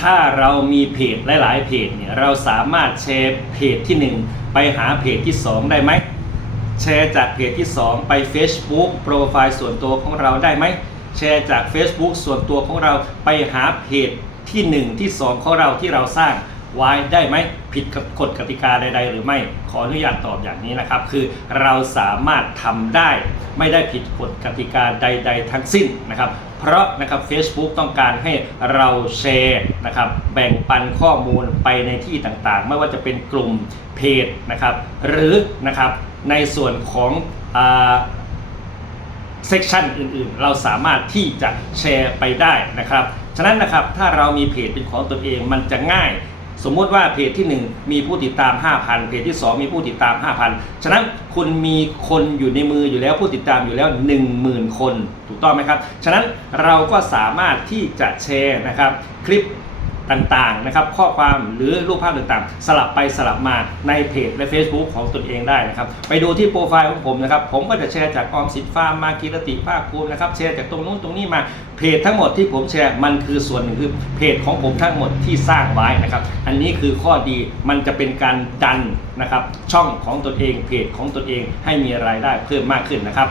ถ้าเรามีเพจหลาย ๆ เพจเนี่ยเราสามารถแชร์เพจที่ 1 ไปหาเพจที่ 2 ได้ไหมแชร์จากเพจที่ 2 ไป Facebook โปรไฟล์ส่วนตัวของเราได้ไหมแชร์จาก Facebook ส่วนตัวของเราไปหาเพจที่ 1 ที่ 2 ของเราที่เราสร้าง ไว้ได้ไหมผิดกฎกติกาใด ๆ หรือไม่ขออนุญาตตอบอย่างนี้นะครับ คือเราสามารถทำได้ ไม่ได้ผิดกฎกติกาใด ๆ ทั้งสิ้นนะครับ เพราะนะครับ Facebook ต้องการให้เราแชร์นะครับแบ่งปันข้อมูลไปในที่ต่างๆ ไม่ว่าจะเป็นกลุ่มเพจนะครับ หรือนะครับในส่วนของอ่าเซกชันอื่นๆ เราสามารถที่จะแชร์ไปได้นะครับ ฉะนั้นนะครับถ้าเรามีเพจเป็นของตนเองมันจะง่าย สมมติว่าเพจที่ 1 มีผู้ติดตาม 5,000 เพจที่ 2 มีผู้ติดตาม 5,000 ฉะนั้นคุณมีคนอยู่ในมืออยู่แล้วผู้ติดตามอยู่แล้ว 10,000 คน ถูกต้องไหมครับ ฉะนั้นเราก็สามารถที่จะแชร์นะครับคลิป ต่างๆนะครับข้อความหรือรูปภาพต่างๆ สลับไปสลับมาในเพจและ Facebook ของตนเองได้นะครับไปดูที่โปรไฟล์ของผมนะครับผมก็จะแชร์จากออมสินฟาร์มมากีรติภาคภูมินะครับแชร์จากตรงนู้นตรงนี้มาเพจทั้งหมดที่ผมแชร์มันคือส่วนหนึ่งคือเพจของผมทั้งหมดที่สร้างไว้นะครับอันนี้คือข้อดีมันจะเป็นการดันนะครับช่องของตนเองเพจของตนเองให้มีรายได้เพิ่มมากขึ้นนะครับ